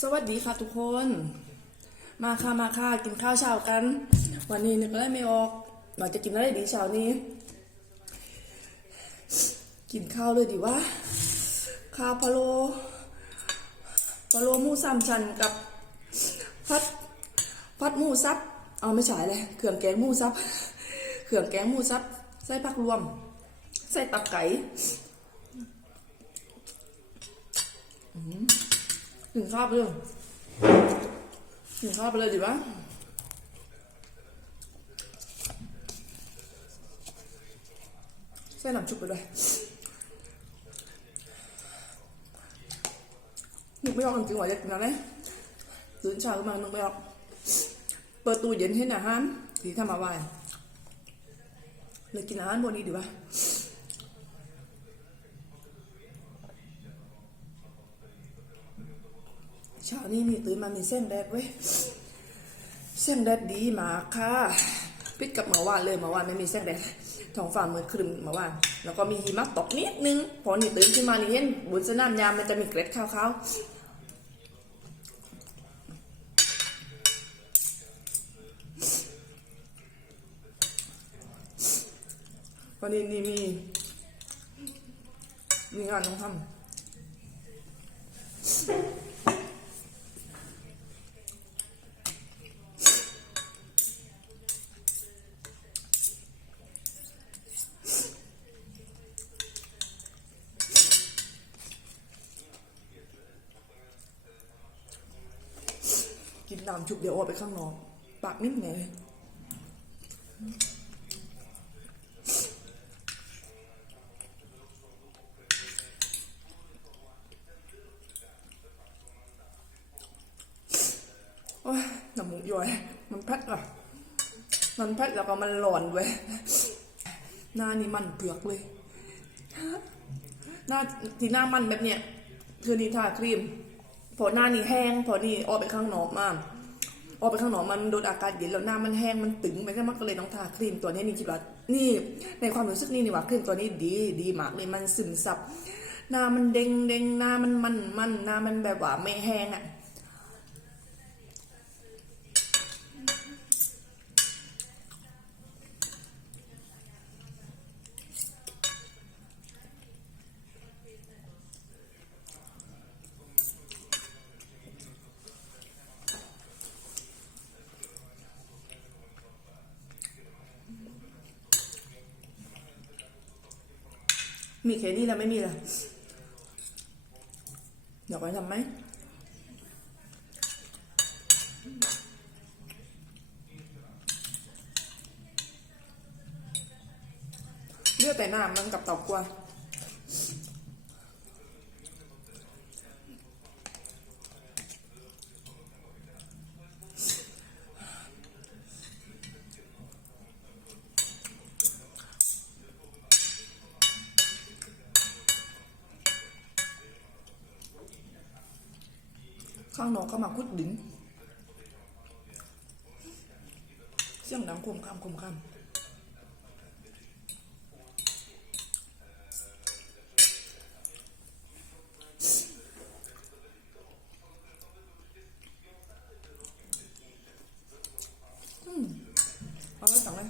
สวัสดีค่ะทุกคน มาค่ะมาค่ะกินข้าวเช้ากัน วันนี้นึกอะไรไม่ออกว่าจะกินอะไรดีเช้านี้ กินข้าวเลยดีวะข้าวพะโลพะโลหมูสามชั้นกับพัดพัดหมูซับเอาไม่ใช่เลยเครื่องแกงหมูซับเครื่องแกงหมูซับใส่ผักรวม ใส่ตับไก่ กินข้าวไปเลยกินข้าวไปเลยดีวะใส่น้ำชุบไปด้วยนึกไม่ออกจริงๆว่าจะกินอะไรตื่นเช้าขึ้นมานึกไม่ออกเปิดตู้เย็นให้อาหารที่ทำมาไว้เลยกินอาหารบนนี้ดีวะ ช้านี้มีตื่นมามีเส้นแดดเว้ยเส้นแดดดีมากค่ะปิดกับเมื่อวานเลยเมื่อวานไม่มีเส้นแดดท้องฟ้ามืดครึมเมื่อวานแล้วก็มีหิมะตกนิดนึงพอนี่ตื่นขึ้นมานี่เห็นบนสนามยามมันจะมีเกล็ดขาวๆวันนี้นี่มีมีงานต้องทำ กินน้ำชุบเดี๋ยวออกไปข้างนอก ปากนิ่มไงโอ้ยน้ำมูกย่อย มันแพทอะ มันแพทแล้วก็มันหลอนเว้ยหน้านี่มันเผือกเลย หน้าที่หน้ามันแบบเนี้ยคือนี่ทาครีม พอหน้านี่แห้ง พอนี่ออกไปข้างนอกมาก ออกไปข้างนอกมันโดนอากาศเย็นแล้วหน้ามันแห้งมันตึงไปแค่มันก็เลยต้องทาครีมตัวนี้นี่คิดว่านี่ในความรู้สึกนี่นี่ว่าครีมตัวนี้ดีดีมากเลยมันซึมซับหน้ามันเด้งเด้งหน้ามันมันมันหน้ามันแบบว่าไม่แห้งอะ มีแค่นี้แล้วไม่มีแล้วเดี๋ยวไปทำไหมเลือดแต่น้ำมันกับเต่ากว่าข้างนอกก็มาคุดดินเสียงดังคมคำคมคำอืมเอาไว้สั่งเลย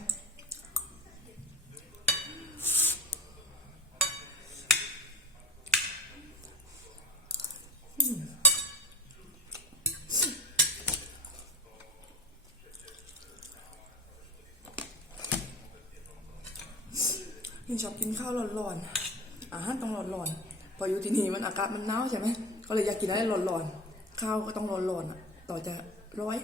ยังชอบกินข้าวร้อนๆอาหารต้องร้อนๆพออยู่ที่นี่มันอากาศมันหนาวใช่ไหมก็เลยอยากกินอะไรร้อนๆข้าวก็ต้องร้อนๆอะ ต่อจะร้อย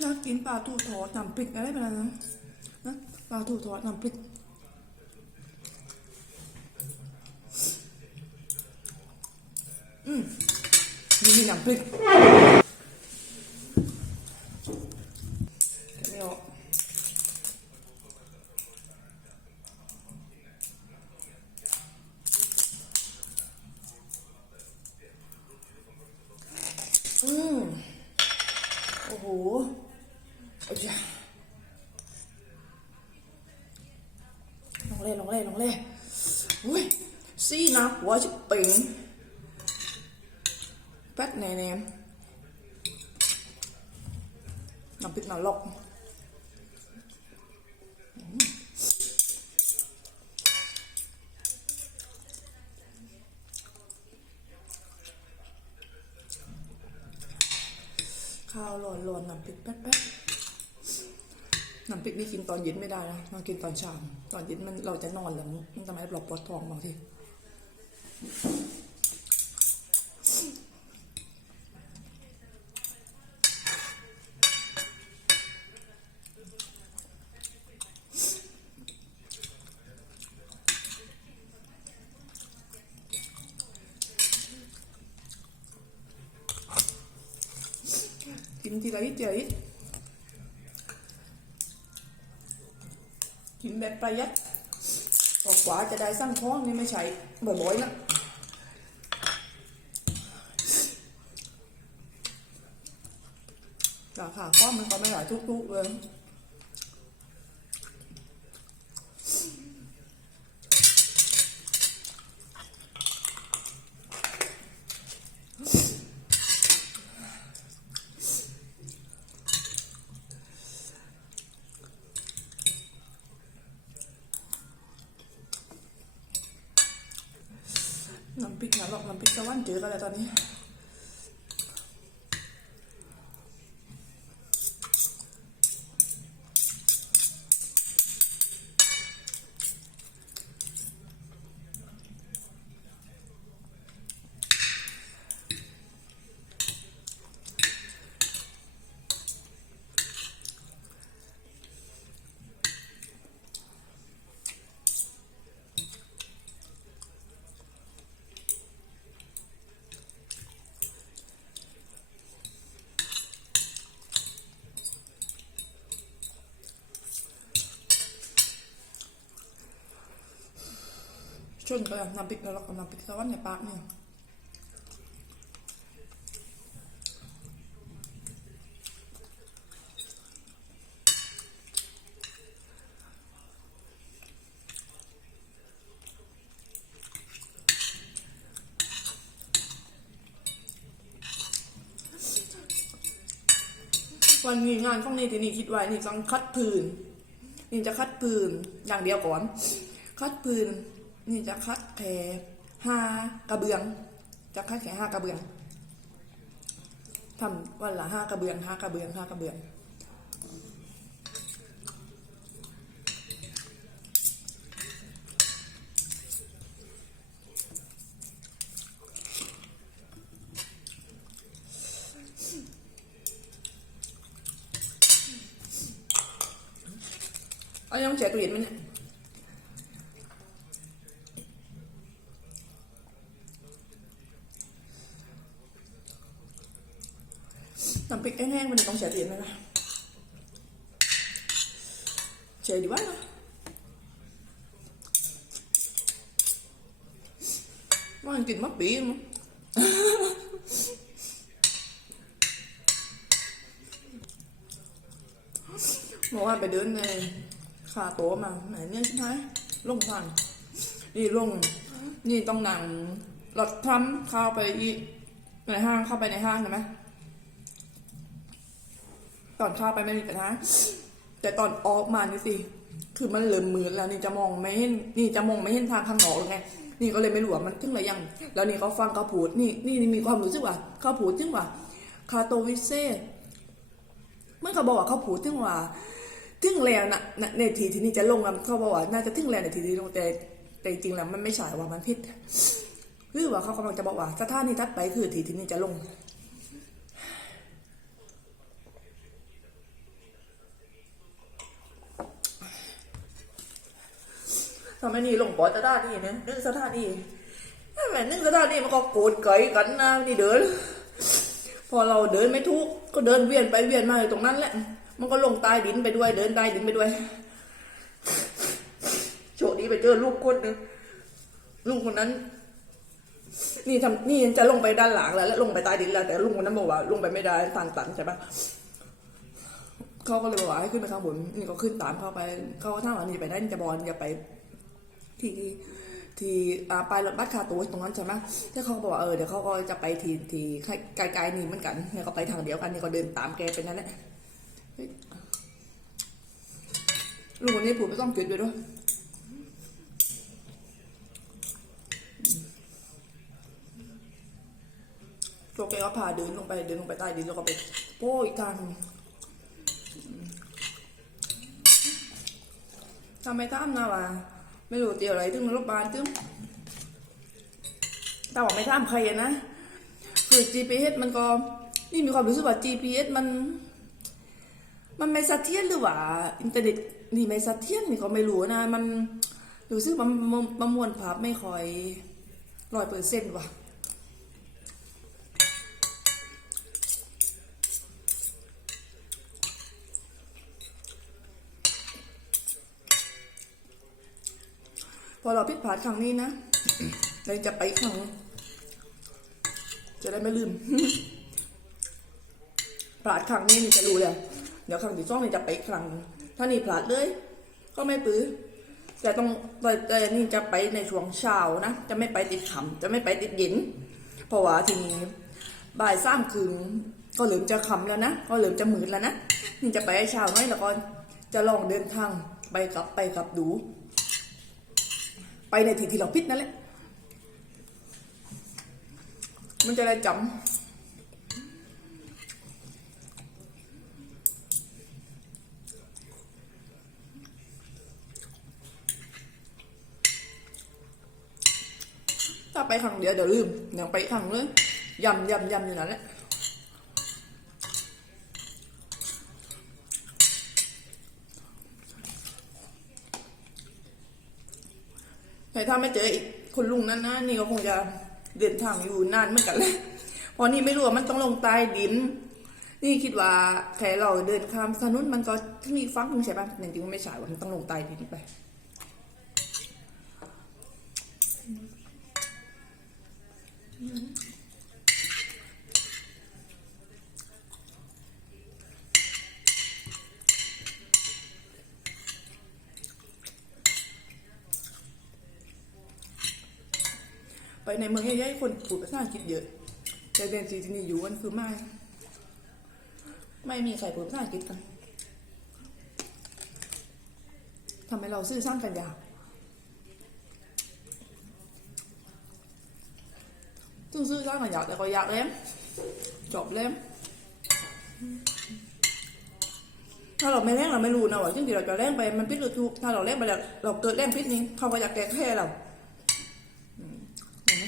อยากกินปลาทูทอดน้ำพริกอะไรไปแล้วนนะปลาทูทอดน้ำพริก มีมีน้ำพริกไม่ออกอืมโอ้โหโอ้ยลงเล่ลงเล่ลงเล่อุ้ยซี่นะหัวจะเป่ง แป๊ดแน่แน่น้ำพริกน้ำลอกข้าวร้อนๆน้ำพริกแป๊ดแป๊ดน้ำพริกนี่กินตอนเย็นไม่ได้นะต้องกินตอนเช้าตอนเย็นมันเราจะนอนแล้วมันทำให้เราปวดท้องบางที กิน ทีละนิดเดียวนิดกินแบบประหยัดบอกว่าจะได้สร้างท้องนี่ไม่ใช่บ่อยๆนะราคาข้อมันก็ไม่หลายทุกๆเลย น้ำพริกนะหรอกน้ำพริกตะวันเจอกันแล้วตอนนี้ ชนกันน้ำพริกแล้วเราก็น้ำพริกตะวันในปากเนี่ยวันนี้งานข้างในที่นี่คิดไว้นี่ต้องคัดพื้น นี่จะคัดพื้นอย่างเดียวก่อน คัดพื้น นี่จะคัดแค่ห้ากระเบือง จะคัดแค่ห้ากระเบืองทำวันละห้ากระเบืองห้ากระเบืองห้ากระเบืองเอายังแช่ตู้เย็นไหมเนี่ยน้ำพริกแห้งๆมันต้องแช่ตู้เย็นไหมล่ะแช่ดีวะนะ มันกินมะปีมั้งเมื่อวานไปเดินในขาโตมาไหนเนี่ยใช่ไหมลงผ่านนี่ลงนี่ต้องนั่งรถทรัมเข้าไปอีในห้างเข้าไปในห้างเห็นไหม ตอนเข้าไปไม่มีปัญหาแต่ตอนออกมานี่สิคือมันเหลิมมืดแล้วนี่จะมองไม่เห็นนี่จะมองไม่เห็นทางข้างนอกเลยไงนี่ก็เลยไม่รู้ว่ามันถึงอะไรยัง แล้วนี่เขาฟังเขาพูดนี่นี่มีความรู้สึกว่าเขาพูดถึงว่าคาโตวิเซ่เมื่อเขาบอกว่าเขาพูดถึงว่าถึงแล้วนะในทีที่นี่จะลงอะเขาบอกว่าน่าจะถึงแล้วในทีที่ลงแต่แต่จริงๆแล้วมันไม่ใช่ว่ามันผิดหรือว่าเขากำลังจะบอกว่าสถานีทัดไปคือทีที่นี่จะลง ทำไมนี่ลงปอสถานีเนี่ยนึ่งสถานีแม่นึ่งสถานีมันก็โกรธไก่กันนะนี่เดิน พอเราเดินไม่ทุกก็เดินเวียนไปเวียนมาอยู่ตรงนั้นแหละ มันก็ลงใต้ดินไปด้วย เดินใต้ดินไปด้วยโชคดีไปเจอลูกคนนึงลุงคนนั้น นี่ทำนี่จะลงไปด้านหลังแล้วแล้วลงไปใต้ดินแล้ว แต่ลุงคนนั้นบอกว่าลงไปไม่ได้ทางตันใช่ปะเขาก็เลยบอกว่าให้ขึ้นไปข้างบนนี่ก็ขึ้นตามเขาไป เขาก็ถามว่านี่ไปได้นี่จะบอลจะไป ที่ที่อ่าปลายรถบัสคาตูตรงนั้นใช่ไหมที่เขาบอกว่าเออเดี๋ยวเขาก็จะไปทีทีไกลๆนี่เหมือนกันเนี่ยก็ไปทางเดียวกันเนี่ยก็เดินตามแกไปนั่นแหละลุงคนนี้ผูดไม่ต้องจุดด้วยด้วยตัวแกก็พาเดินลงไปเดินลงไปใต้ดินแล้วก็ไปโป้อีกทางหนึ่งทำไมตามนะวะ ไม่รู้เตียวอะไรถึงรถบานถึงแต่ว่าไม่ท่ามใครนะคือ GPS มันก็นี่มีความรู้สึกว่า GPS มัน มันไม่สะเทียนหรือว่าอินเทอร์เน็ตนี่ไม่สะเทียนนี่ก็ไม่รู้นะ มันรู้สึกมันมันประมวลภาพไม่ค่อยร้อยเปอร์เซ็นต์ว่ะ พอเราพิดพลาดครั้งนี้นะเราจะไปอีกครั้งจะได้ไม่ลืมพลาดครั้งนี้นี่จะรู้เลยเดี๋ยวครั้งที่สองนี่จะไปอีกครั้งถ้านี่พลาดเลย ก็ไม่ปื้อแต่ต้องแต่นี่จะไปในช่วงเช้านะจะไม่ไปติดค่ำจะไม่ไปติดเย็นเพราะว่าทีนี้บ่ายสามคืนก็เหลืมจะค่ำแล้วนะก็เหลืมจะมืดแล้วนะนี่จะไปให้เช้าน้อยแล้วก็จะลองเดินทางไปกลับไปกลับดู ในที่ที่เราพิดนั่นแหละ มันจะได้จำถ้าไปครั้งเดียวเดี๋ยวลืมเดี๋ยวไปอีกครั้งเลยยำยำยำอยู่นั่นแหละ แต่ถ้าไม่เจออีกคนลุงนั้นนะนี่ก็คงจะเดินทางอยู่นานเหมือนกันเลยเพราะนี่ไม่รู้ว่ามันต้องลงใต้ดิน นี่คิดว่าแค่เราเดินข้ามถนนมันก็ที่มีฟังใช่ปะจริงๆมันไม่ใช่ว่ามันต้องลงใต้ดินไป ไปในเมืองใหญ่ๆคนพูดภาษาอังกฤษเยอะ แต่เรียนจีที่นี่อยู่กันคือไม่ไม่มีใครพูดภาษาอังกฤษกันทำให้เราซื่อสร้างกันยากซึ่งซื่อสร้างกันยากแต่ก็อยากแล้วจบแล้วถ้าเราไม่แรงเราไม่รู้นะว่าจริงๆเราจะแรงไปมันพิษหรือถูกถ้าเราแรงไปแล้วเราเกิดแรงพิษนี้เขาก็อยากแก้แค่เรา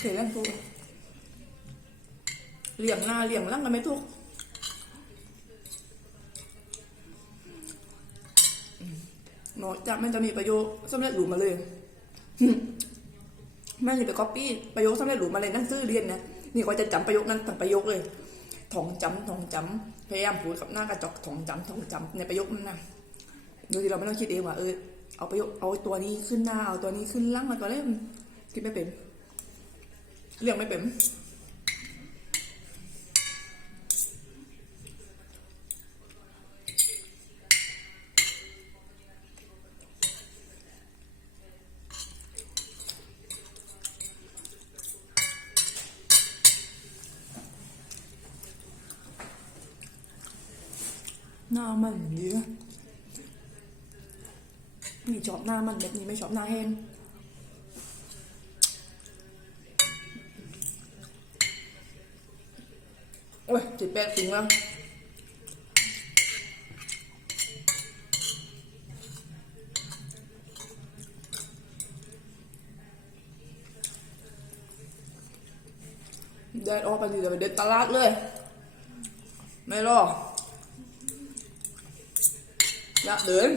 เคยเล่นทุกเลี่ยงหน้าเหลี่ยงหลังกันไม่ทุกนาะจะมันจะมีประโยคสำเร็จรูปมาเลยแม่นี่ไปก๊อปปี้ประโยคสำเร็จรูปมาเลยนั่งซื้อเรียนนะนี่ก็จะจำประโยคนั้นทั้งประโยคเลยท่องจำท่องจำพยายามพูดกับหน้ากระจกท่องจำท่องจำในประโยคนั้นนะโดยที่เราไม่ต้องคิดเองว่าเออเอาประโยคเอาตัวนี้ขึ้นหน้าเอาตัวนี้ขึ้นหลังเอาตัวนี้คิดไม่เป็น เรียกไม่เป็น หน้ามันดีนะนี่ชอบหน้ามันแบบนี้ไม่ชอบหน้าแห้ง โอ้จริงแล้วเดินออกไปดีเดี๋ยวไปเดินตลาดเลย ไม่รออยากเดิน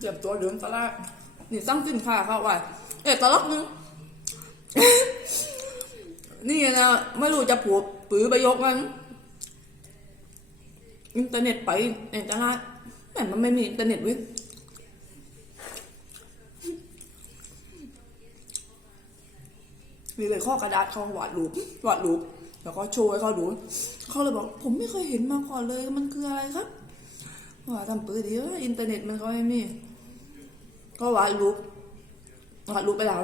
เตรียมตัวเดินตลาดนี่สั่งสินค้าเข้าไว้เอ๊ะตลกนึงนี่นะไม่รู้จะผูกปื้อปยคมันอินเทอร์เน็ตไปในตลาดแต่มันไม่มีอินเทอร์เน็ตวิมีเลยข้อกระดาษเขาวาดรูปวาดรูปแล้วก็โชว์ให้เขาดู เขาเลยบอก ผมไม่เคยเห็นมาก่อนเลยมันคืออะไรครับว่าทำปืนดีว่าอินเทอร์เน็ตมันก็ไม่มี ก็วาดรูปวาดรูปไปแล้ว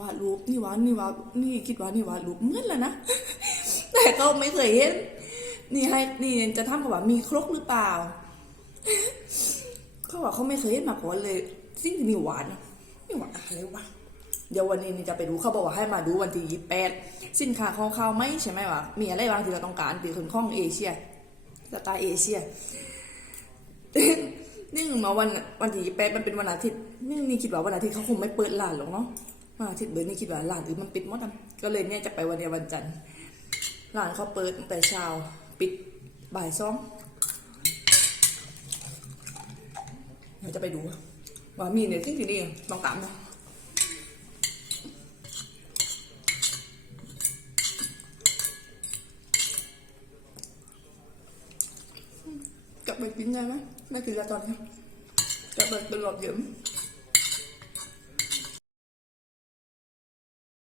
วาดรูปนี่วาดนี่วาดนี่คิดว่านี่วาดรูปเหมือนแหละนะแต่ก็ไม่เคยเห็น นี่ให้นี่จะทำกับว่ามีครกหรือเปล่าเขาบอกเขาไม่เคยเห็นมาก่อนเลยสิ่งนี่หวานนะไม่หวานอะไรวะเดี๋ยววันนี้นี่จะไปดูเขาบอกว่าให้มาดูวันที่ยี่แปดสินค้าของเขาไหมใช่ไหมวะมีอะไรบางที่เราต้องการตีถึงข้องเอเชียสไตล์เอเชีย นี่มาวันวันที่แปดมันเป็นวันอาทิตย์นี่นี่คิดว่าวันอาทิตย์เขาคงไม่เปิดร้านหรอกเนาะวันอาทิตย์เบอร์นี่คิดว่าร้านอื่นมันปิดหมดอะก็เลยเนี่ยจะไปวันเนี้ยวันจันทร์ร้านเขาเปิดตั้งแต่เช้าปิดบ่ายสองเดี๋ยวจะไปดูว่ามีเนี่ยจริงๆนี่ลองตามนะ กลับไปกินได้ไหมไม่กิน